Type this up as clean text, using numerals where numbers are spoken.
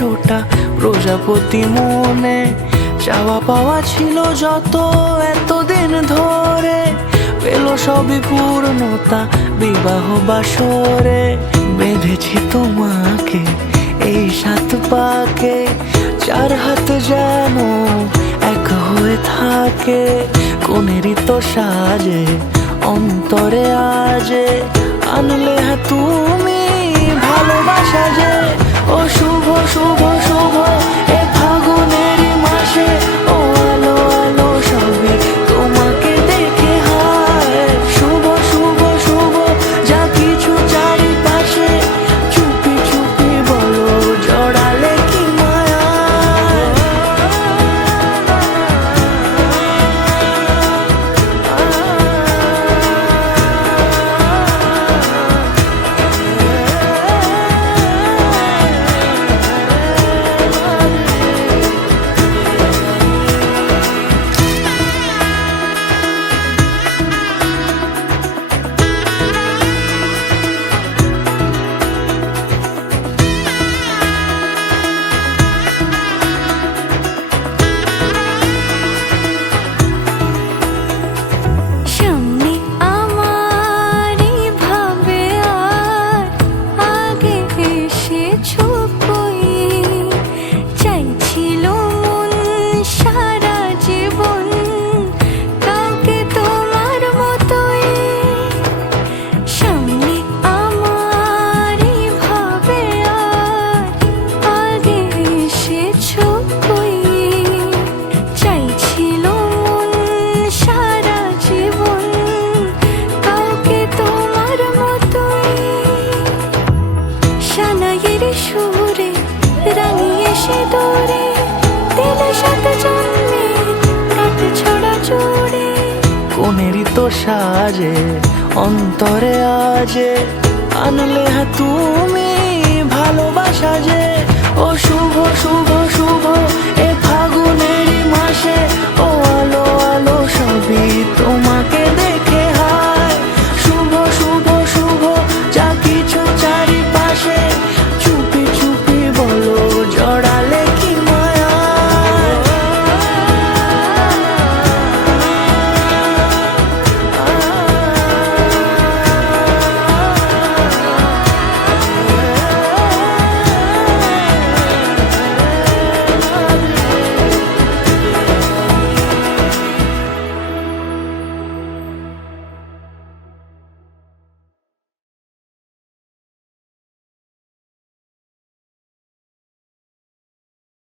100টা প্রজাপতি মনে, চাওয়া পাওয়া ছিল যত এতদিন ধরে, পেল সবই পূর্ণতা বিবাহ বাসরে। বেঁধেছি তোমাকে এই 7 পাকে, 4 হাত যেন এক হয়ে থাকে। কোনেরই তো সাজে অন্তরে আজে, আনলে তুমি ভালোবাসা যে। ও শুভ শুভ শুভ এ ফাগুনেরই মাসে, ও আলো আলো সবে তোমাকে দেখে হায়। শুভ শুভ শুভ যা কিছু চারিপাশে, চুপি চুপি বলো জড়ালে কি মায়া। সুরে রাঙিয়ে সে দৌড়ে দিলে 7 জন্মে কাট ছড়া জোড়ে। কোনেরই তো সাজে অন্তরে আজে, আনলে তুমি ভালোবাসা যে। ও শুভ শুভ শুভ এ ফাগুনেরই মাসে,